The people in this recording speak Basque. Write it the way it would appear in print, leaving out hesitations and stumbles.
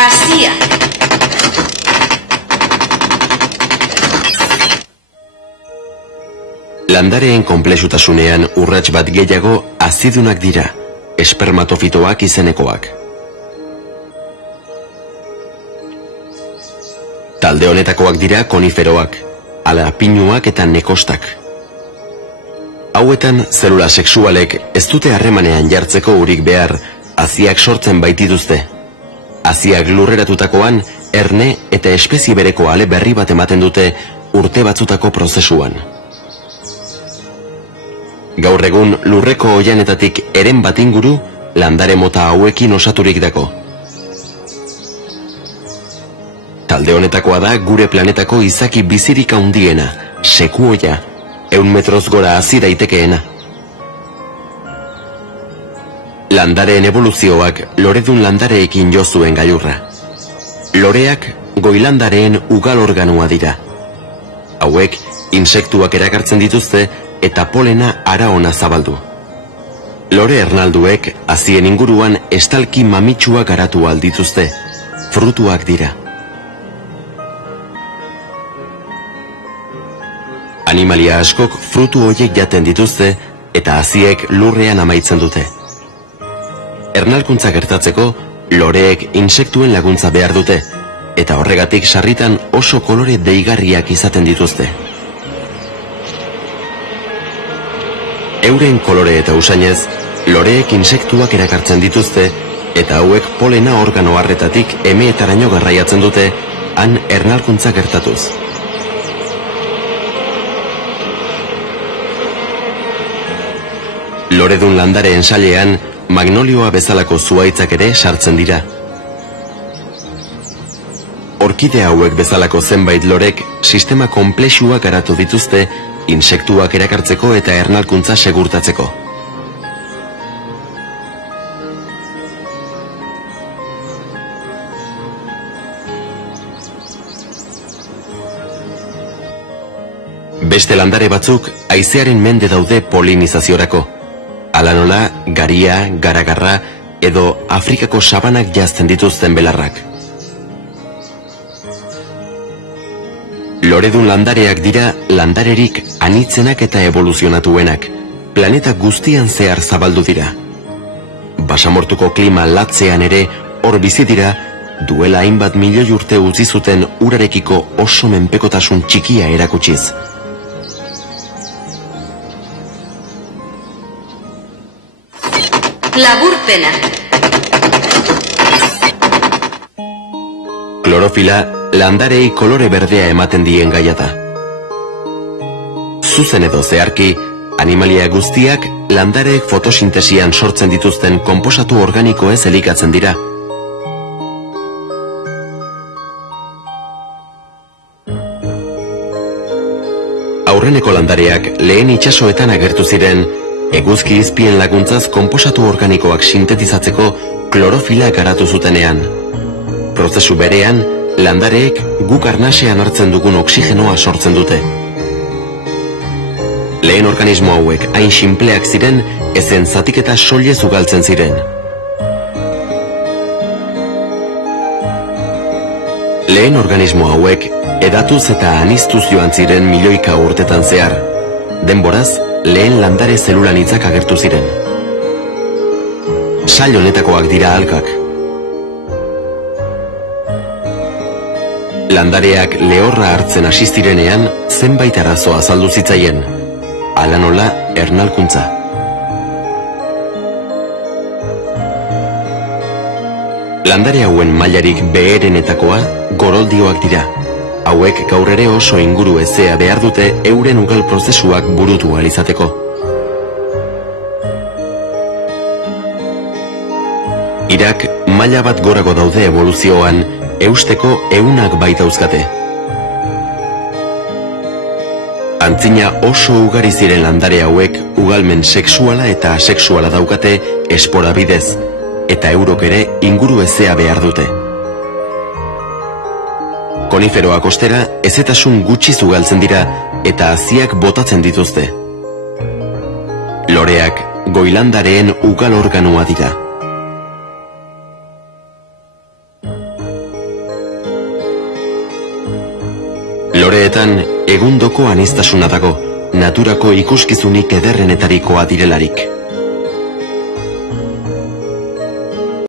Hazia. Landareen konplexutasunean urrats bat gehiago azidunak dira, espermatofitoak izenekoak. Talde honetakoak dira koniferoak, ala pinuak eta nekostak. Hauetan zelula sexualek ez dute harremanean jartzeko urik behar, haziak sortzen baitituzte. Haziak lurreratutakoan, erne eta espezie bereko ale berri bat ematen dute urte batzutako prozesuan. Gaur egun lurreko oianetatik eren bat inguru landare mota hauekin osaturik dako. Talde honetakoa da gure planetako izaki bizirik handiena, sekuoia, 100 metroz gora hazi daitekeena. Landareen evoluzioak loredun landareekin jo zuen gailurra. Loreak goilandareen ugal organua dira. Hauek insektuak erakartzen dituzte eta polena ara ona zabaldu. Lore ernalduek hazien inguruan estalki mamitsuak garatu aldituzte, frutuak dira. Animalia askok frutu horiek jaten dituzte eta haziek lurrean amaitzen dute. Ernalkuntza gertatzeko, loreek insektuen laguntza behar dute, eta horregatik sarritan oso kolore deigarriak izaten dituzte. Euren kolore eta usainez, loreek insektuak erakartzen dituzte, eta hauek polena organo harretatik emeetaraino garraiatzen dute, han ernalkuntza gertatuz. Loredun landareen sailean, magnolioa bezalako zuhaitzak ere sartzen dira. Orkidea hauek bezalako zenbait lorek sistema konplexuak garatu dituzte insektuak erakartzeko eta ernalkuntza segurtatzeko. Beste landare batzuk haizearen mende daude polinizaziorako. Hala nola, garia, garagarra edo Afrikako sabanak jazten dituzten belarrak. Loredun landareak dira landarerik anitzenak eta evoluzionatuenak, planeta guztian zehar zabaldu dira. Basamortuko klima latzean ere hor bizi dira, duela hainbat milioi urte utzi zuten urarekiko oso menpekotasun txikia erakutsiz. Laburpena. Klorofila landarei kolore berdea ematen dien gaia da. Zuzen edo zeharki, animalia guztiak landareek fotosintesian sortzen dituzten konposatu organikoez elikatzen dira. Aurreneko landareak lehen itsasoetan agertu ziren, eguzki izpien laguntzaz konposatu organikoak sintetizatzeko klorofila garatu zutenean. Prozesu berean, landareek guk arnasean hartzen dugun oxigenoa sortzen dute. Lehen organismo hauek hain sinpleak ziren, ezen zatiketa soilez ugaltzen ziren. Lehen organismo hauek edatuz eta aniztuz joan ziren milioika urtetan zehar. Denboraz, lehen landare zelulanitzak agertu ziren. Sail honetakoak dira algak. Landareak lehorra hartzen hasi zirenean zenbait arazo azaldu zitzaien. Hala nola, ernalkuntza. Landare hauen mailarik beherenetakoa goroldioak dira. Hauek gaur ere oso inguru ezea behar dute euren ugal prozesuak burutu ahal izateko. Irak maila bat gorago daude evoluzioan, eusteko 100 baitauzkate. Antzina oso ugari ziren landare hauek ugalmen sexuala eta asexuala daukate espora bidez, eta eurok ere inguru ezea behar dute. Koniferoak ostera ezetasun gutxi zugaltzen dira eta haziak botatzen dituzte. Loreak goilandareen ugal organua dira. Loreetan egundoko aniztasuna dago, naturako ikuskizunik ederrenetarikoa direlarik.